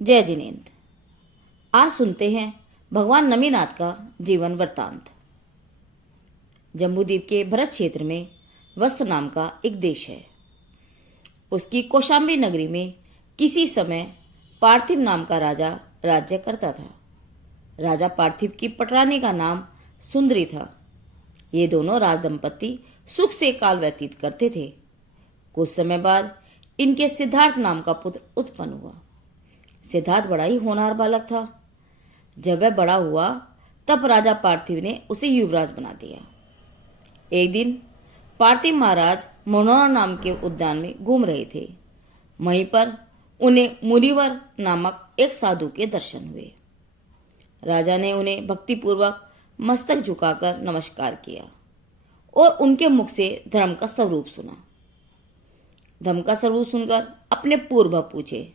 जय जिनेन्द्र। आज सुनते हैं भगवान नमीनाथ का जीवन वृत्तांत। जम्बूद्वीप के भरत क्षेत्र में वत्स नाम का एक देश है। उसकी कौशाम्बी नगरी में किसी समय पार्थिव नाम का राजा राज्य करता था। राजा पार्थिव की पटरानी का नाम सुंदरी था। ये दोनों राज दंपत्ति सुख से काल व्यतीत करते थे। कुछ समय बाद इनके सिद्धार्थ नाम का पुत्र उत्पन्न हुआ। सिद्धार्थ बड़ा ही होनहार बालक था। जब वह बड़ा हुआ तब राजा पार्थिव ने उसे युवराज बना दिया। एक दिन पार्थिव महाराज मनोहर नाम के उद्यान में घूम रहे थे। वहीं पर उन्हें मुनिवर नामक एक साधु के दर्शन हुए। राजा ने उन्हें भक्तिपूर्वक मस्तक झुकाकर नमस्कार किया और उनके मुख से धर्म का स्वरूप सुना। धर्म का स्वरूप सुनकर अपने पूर्व पूछे।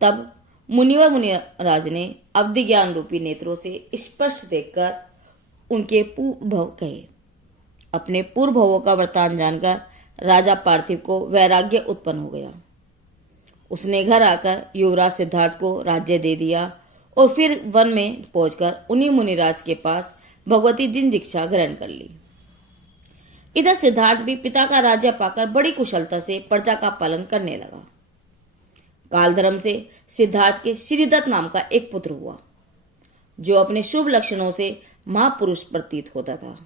तब मुनिवर मुनिराज ने अवधि ज्ञान रूपी नेत्रों से स्पष्ट देखकर उनके पूर्व कहे। अपने पूर्वों का वृत्तांत जानकर राजा पार्थिव को वैराग्य उत्पन्न हो गया। उसने घर आकर युवराज सिद्धार्थ को राज्य दे दिया और फिर वन में पहुंचकर उन्हीं मुनिराज के पास भगवती दिन दीक्षा ग्रहण कर ली। इधर सिद्धार्थ भी पिता का राज्य पाकर बड़ी कुशलता से प्रजा का पालन करने लगा। कालधर्म से सिद्धार्थ के श्रीदत्त नाम का एक पुत्र हुआ, जो अपने शुभ लक्षणों से महापुरुष प्रतीत होता था।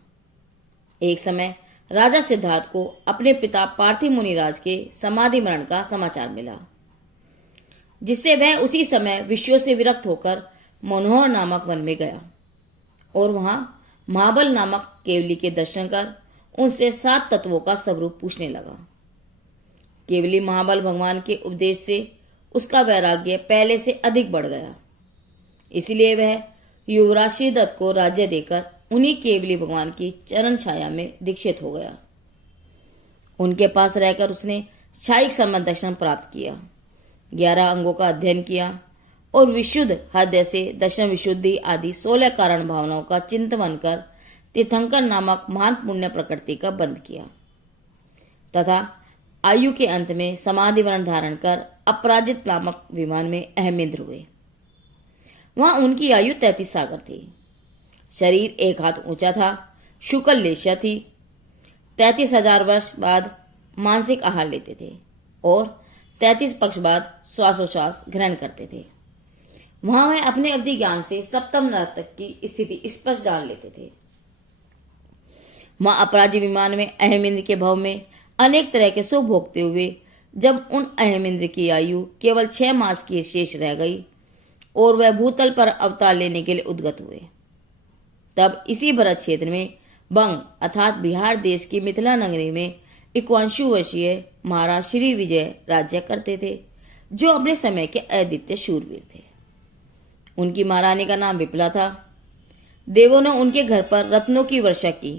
एक समय राजा सिद्धार्थ को अपने पिता पार्थिव मुनिराज के समाधि मरण का समाचार मिला, जिससे वह उसी समय विषयों से विरक्त होकर मनोहर नामक वन में गया और वहां महाबल नामक केवली के दर्शन कर उनसे 7 तत्वों का स्वरूप पूछने लगा। केवली महाबल भगवान के उपदेश से उसका वैराग्य पहले से अधिक बढ़ गया। इसलिए वह युवराज श्रीदत्त को राज्य देकर उन्हीं केवली भगवान की चरण छाया में दीक्षित हो गया। उनके पास रहकर उसने शायिक सम्मत दर्शन प्राप्त किया, 11 अंगों का अध्ययन किया और विशुद्ध हृदय से दर्शन विशुद्धि आदि 16 कारण भावनाओं का चिंतन कर तीर्थंकर नामक महान पुण्य प्रकृति का बंध किया तथा आयु के अंत में समाधि वर्ण धारण कर अपराजित नामक विमान में अहमेंद्र हुए। वहां उनकी आयु 33 सागर थी। शरीर 1 हाथ ऊंचा था, शुक्ल लेशा थी। 33,000 वर्ष बाद मानसिक आहार लेते थे और 33 पक्ष बाद श्वासोश्वास ग्रहण करते थे। वहां वह अपने अवधि ज्ञान से सप्तम नरक तक की स्थिति स्पष्ट जान लेते थे। वहां अपराजित विमान में अहमेंद्र के भाव में अनेक तरह के सुख भोगते हुए जब उन अहमेंद्र की आयु केवल 6 मास की शेष रह गई और वह भूतल पर अवतार लेने के लिए उद्गत हुए, तब इसी भरत क्षेत्र में बंग अर्थात बिहार देश की मिथिला नगरी में 81 वर्षीय महाराज श्री विजय राज्य करते थे, जो अपने समय के अद्वितीय शूरवीर थे। उनकी महारानी का नाम विप्ला था। देवों ने उनके घर पर रत्नों की वर्षा की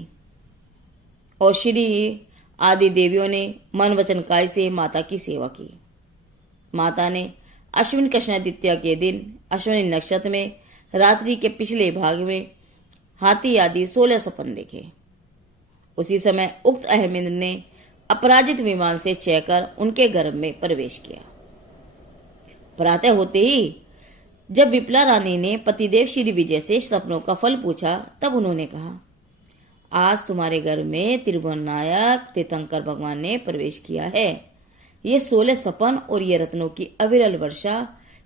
और श्री आदि देवियों ने मन वचन काय से माता की सेवा की। माता ने अश्विन कृष्ण द्वितीया के दिन अश्विनी नक्षत्र में रात्रि के पिछले भाग में हाथी आदि 16 सपन देखे। उसी समय उक्त अहमेंद्र ने अपराजित विमान से चढ़कर उनके गर्भ में प्रवेश किया। प्रातः होते ही जब विप्ला रानी ने पतिदेव श्री विजय से सपनों का फल पूछा, तब उन्होंने कहा, आज तुम्हारे घर में त्रिभुवन नायक तीर्थंकर भगवान ने प्रवेश किया है। ये 16 सपन और ये रत्नों की अविरल वर्षा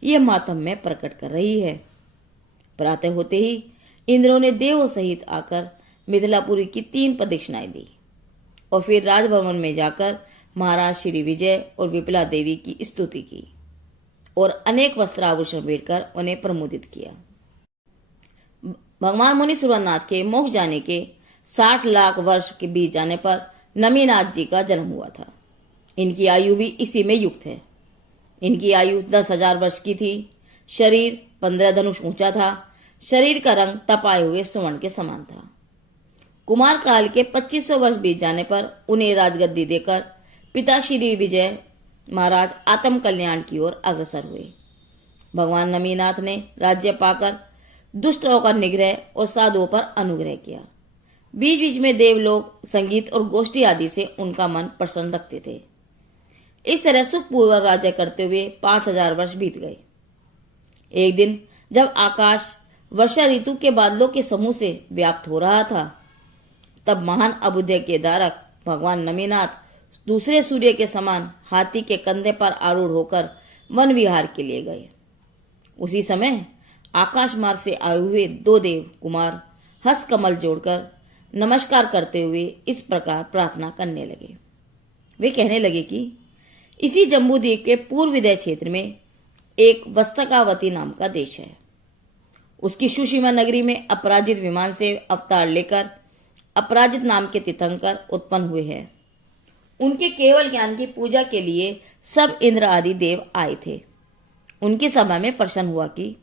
ये मातम में प्रकट कर रही है। प्रातः होते ही इंद्रों ने देवों सहित आकर मिथिलापुरी की 3 प्रदक्षिणाएं दी और फिर राजभवन में जाकर महाराज श्री विजय और विप्ला देवी की स्तुति की और अनेक वस्त्राभूषण भेंटकर उन्हें प्रमोदित किया। भगवान मुनि सुरनाथ के मोक्ष जाने के 60 लाख वर्ष के बीत जाने पर नमीनाथ जी का जन्म हुआ था। इनकी आयु भी इसी में युक्त है। इनकी आयु 10,000 वर्ष की थी। शरीर 15 धनुष ऊंचा था। शरीर का रंग तपाए हुए स्वर्ण के समान था। कुमार काल के 2500 वर्ष बीत जाने पर उन्हें राजगद्दी देकर पिता श्री विजय महाराज आत्म कल्याण की ओर अग्रसर हुए। भगवान नमीनाथ ने राज्य पाकर दुष्टों का निग्रह और साधुओं पर अनुग्रह किया। बीच बीच में देवलोक संगीत और गोष्ठी आदि से उनका मन प्रसन्न रखते थे। इस तरह सुखपूर्वक राज्य करते हुए 5,000 वर्ष बीत गए। एक दिन जब आकाश वर्षा ऋतु के बादलों के समूह से व्याप्त हो रहा था, तब महान अभ्युदय के धारक भगवान नमीनाथ दूसरे सूर्य के समान हाथी के कंधे पर आरूढ़ होकर वन विहार के लिए गए। उसी समय आकाश मार्ग से आए हुए दो देव कुमार हस्त कमल जोड़कर नमस्कार करते हुए इस प्रकार प्रार्थना करने लगे। वे कहने लगे कि इसी जम्बूद्वीप के पूर्व विदय क्षेत्र में एक वस्तकावती नाम का देश है। उसकी सुषिमा नगरी में अपराजित विमान से अवतार लेकर अपराजित नाम के तीर्थंकर उत्पन्न हुए हैं। उनके केवल ज्ञान की पूजा के लिए सब इंद्र आदि देव आए थे। उनकी सभा में प्रश्न हुआ कि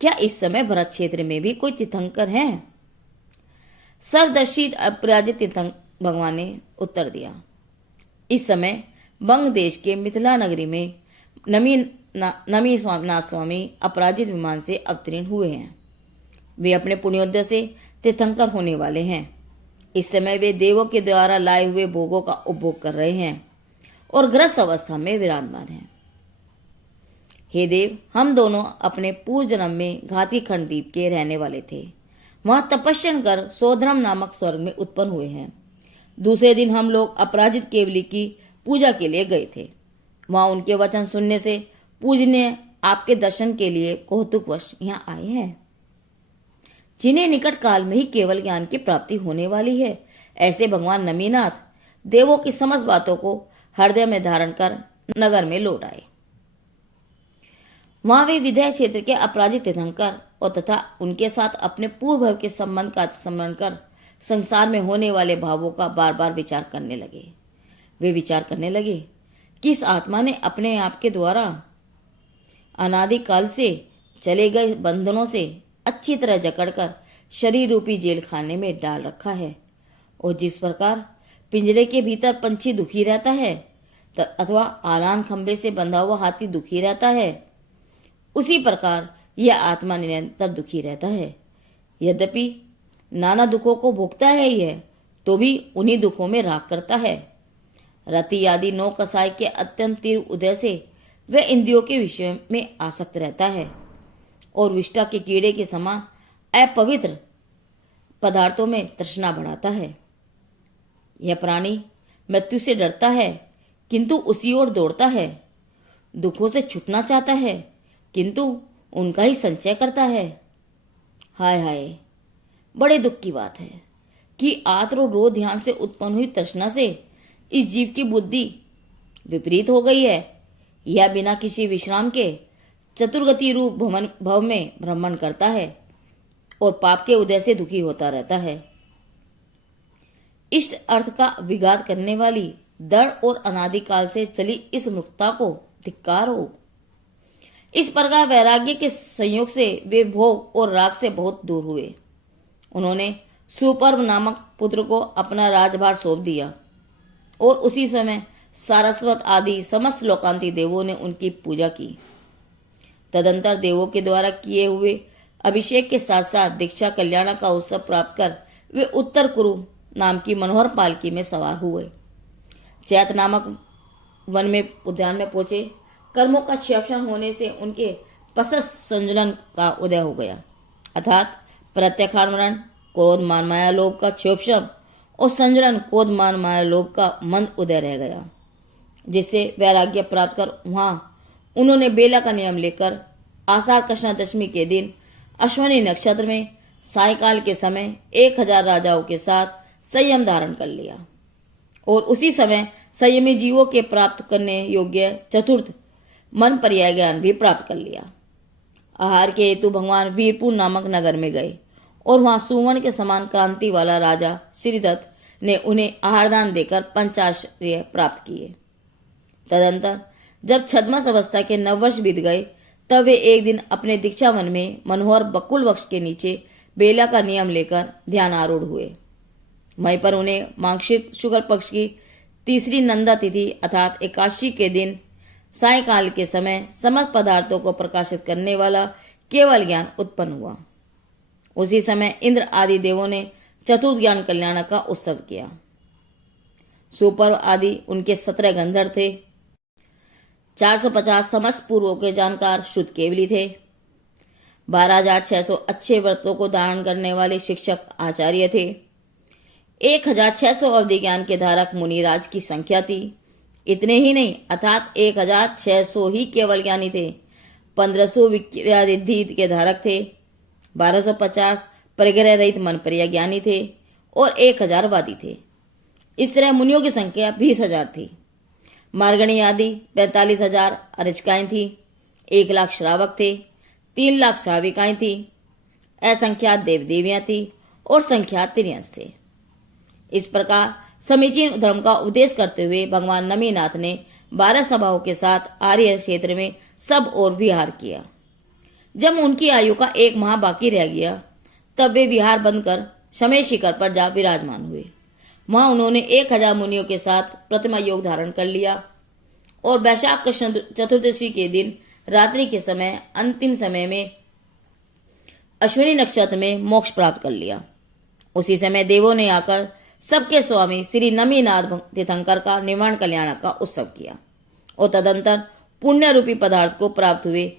क्या इस समय भरत क्षेत्र में भी कोई तीर्थंकर हैं? सर्वदर्शी अपराजित तीर्थंकर भगवान ने उत्तर दिया, इस समय बंग देश के मिथिला नगरी में नमी नाथ स्वामी अपराजित विमान से अवतीर्ण हुए हैं। वे अपने पुण्योदय से तीर्थंकर होने वाले हैं। इस समय वे देवों के द्वारा लाए हुए भोगों का उपभोग कर रहे हैं और ग्रस्त अवस्था में विराजमान हैं। हे देव, हम दोनों अपने पूर्व जन्म में घाती खंड द्वीप के रहने वाले थे। वहां तपस्या कर सौधर्म नामक स्वर्ग में उत्पन्न हुए हैं। दूसरे दिन हम लोग अपराजित केवली की पूजा के लिए गए थे। वहां उनके वचन सुनने से पूजनीय आपके दर्शन के लिए कौतुकवश यहाँ आए हैं। जिन्हें निकट काल में ही केवल ज्ञान की प्राप्ति होने वाली है, ऐसे भगवान नमीनाथ देवों की समस्त बातों को हृदय में धारण कर नगर में लौट आए। वहां वे विदय क्षेत्र के अपराजित तीर्थंकर और तथा उनके साथ अपने पूर्व भव के संबंध का स्मरण कर संसार में होने वाले भावों का बार बार विचार करने लगे। वे विचार करने लगे कि इस आत्मा ने अपने आप के द्वारा अनादिकाल से चले गए बंधनों से अच्छी तरह जकड़कर शरीर रूपी जेल खाने में डाल रखा है, और जिस प्रकार पिंजरे के भीतर पंछी दुखी रहता है अथवा आलान खंभे से बंधा हुआ हाथी दुखी रहता है, उसी प्रकार यह आत्मा निरंतर दुखी रहता है। यद्यपि नाना दुखों को भोगता है यह, तो भी उन्हीं दुखों में राग करता है। रति आदि 9 कसाय के अत्यंत तीव्र उदय से वह इंद्रियों के विषय में आसक्त रहता है और विष्ठा के कीड़े के समान अपवित्र पदार्थों में तृष्णा बढ़ाता है। यह प्राणी मृत्यु से डरता है किंतु उसी ओर दौड़ता है, दुखों से छूटना चाहता है किंतु उनका ही संचय करता है। हाय हाय, बड़े दुख की बात है कि आत्र और रोध ध्यान से उत्पन्न हुई तृष्णा से इस जीव की बुद्धि विपरीत हो गई है। यह बिना किसी विश्राम के चतुर्गति रूप भव में भ्रमण करता है और पाप के उदय से दुखी होता रहता है। इष्ट अर्थ का विघात करने वाली दृढ़ और अनादिकाल से चली इस मूर्खता को धिक्कार हो। इस प्रकार वैराग्य के संयोग से वे भोग और राग से बहुत दूर हुए। उन्होंने सुपर्व नामक पुत्र को अपना राजभार सौंप दिया और उसी समय सारस्वत आदि समस्त लोकांती देवों ने उनकी पूजा की। तदंतर देवों के द्वारा किए हुए अभिषेक के साथ साथ दीक्षा कल्याण का उत्सव प्राप्त कर वे उत्तर कुरु नाम की मनोहर पालकी में सवार हुए। चैत नामक वन में उद्यान में पहुंचे। कर्मों का क्षयक्षण होने से उनके पसस संजलन का उदय हो गया, अर्थात प्रत्यक्षान्वरण क्रोध मान माया लोभ का क्षोभम और संजलन क्रोध मान माया लोभ का मंद उदय रह गया, जिससे वैराग्य प्राप्त कर वहां उन्होंने बेला का नियम लेकर आषाढ़ कृष्ण दशमी के दिन अश्विनी नक्षत्र में सायकाल के समय 1000 राजाओं के साथ संयम धारण कर लिया और उसी समय संयमी जीवों के प्राप्त करने योग्य चतुर्थ मन पर्याय ज्ञान भी प्राप्त कर लिया। आहार के हेतु भगवान वीरपुर नामक नगर में गए और वहां सुवर्ण के समान क्रांति वाला राजा श्रीदत्त ने उन्हें आहारदान देकर पंचाश्रय प्राप्त किए। तदंतर जब छद्मस अवस्था के 9 वर्ष बीत गए, तब वे एक दिन अपने दीक्षा वन में मनोहर बकुल वृक्ष के नीचे बेला का नियम लेकर ध्यान आरूढ़ हुए। वहीं पर उन्हें मांगशिक शुक्ल पक्ष की तीसरी नंदा तिथि अर्थात 81 के दिन सायकाल के समय समस्त पदार्थों को प्रकाशित करने वाला केवल ज्ञान उत्पन्न हुआ। उसी समय इंद्र आदि देवों ने चतुर्थ ज्ञान कल्याण का उत्सव किया। सुपर्व आदि उनके 17 गंधर्व थे। 450 समस्त पूर्वों के जानकार शुद्ध केवली थे। 12,600 अच्छे व्रतों को धारण करने वाले शिक्षक आचार्य थे। 1,600 अवधि ज्ञान के धारक मुनिराज की संख्या थी। इतने ही नहीं, अर्थात 1,600 ही केवल ज्ञानी थे। 1,500 विक्रियारिद्धि के धारक थे। 1,250 परिग्रह रहित मन प्रिय ज्ञानी थे और 1,000 वादी थे। इस तरह मुनियों की संख्या 20,000 थी। मार्गणी आदि 45,000 अर्चकाएं थी। 1,00,000 श्रावक थे। 3,00,000 श्राविकाएं थी। असंख्यात देव देवियां थी और संख्यात त्रियंश थे। इस प्रकार समीचीन धर्म का उपदेश करते हुए भगवान नमीनाथ ने 12 सभाओं के साथ आर्य क्षेत्र में सब और विहार किया। जब उनकी आयु का 1 माह बाकी रह गया तब वे विहार बंद कर समय शिखर पर जा विराजमान हुए। वहां उन्होंने 1,000 मुनियों के साथ प्रतिमा योग धारण कर लिया और वैशाख चतुर्दशी के दिन रात्रि के समय अंतिम समय में अश्विनी नक्षत्र में मोक्ष प्राप्त कर लिया। उसी समय देवों ने आकर सबके स्वामी श्री नमीनाथ तीर्थंकर का निर्वाण कल्याण का उत्सव किया और तदंतर पुण्य रूपी पदार्थ को प्राप्त हुए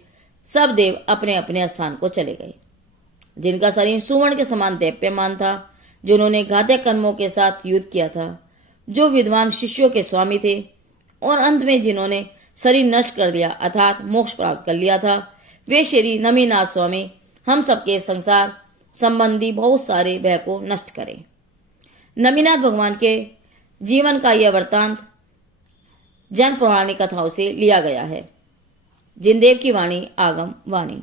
सब देव अपने अपने स्थान को चले गए। जिनका शरीर सुवर्ण के समान दैप्यमान था, जिन्होंने घातक कर्मों के साथ युद्ध किया था, जो विद्वान शिष्यों के स्वामी थे और अंत में जिन्होंने शरीर नष्ट कर दिया अर्थात मोक्ष प्राप्त कर लिया था, वे श्री नमीनाथ स्वामी हम सबके संसार संबंधी बहुत सारे भय को नष्ट करें। नमीनाथ भगवान के जीवन का यह वृत्तांत जैन पौराणिक कथाओं से लिया गया है। जिनदेव की वाणी आगम वाणी।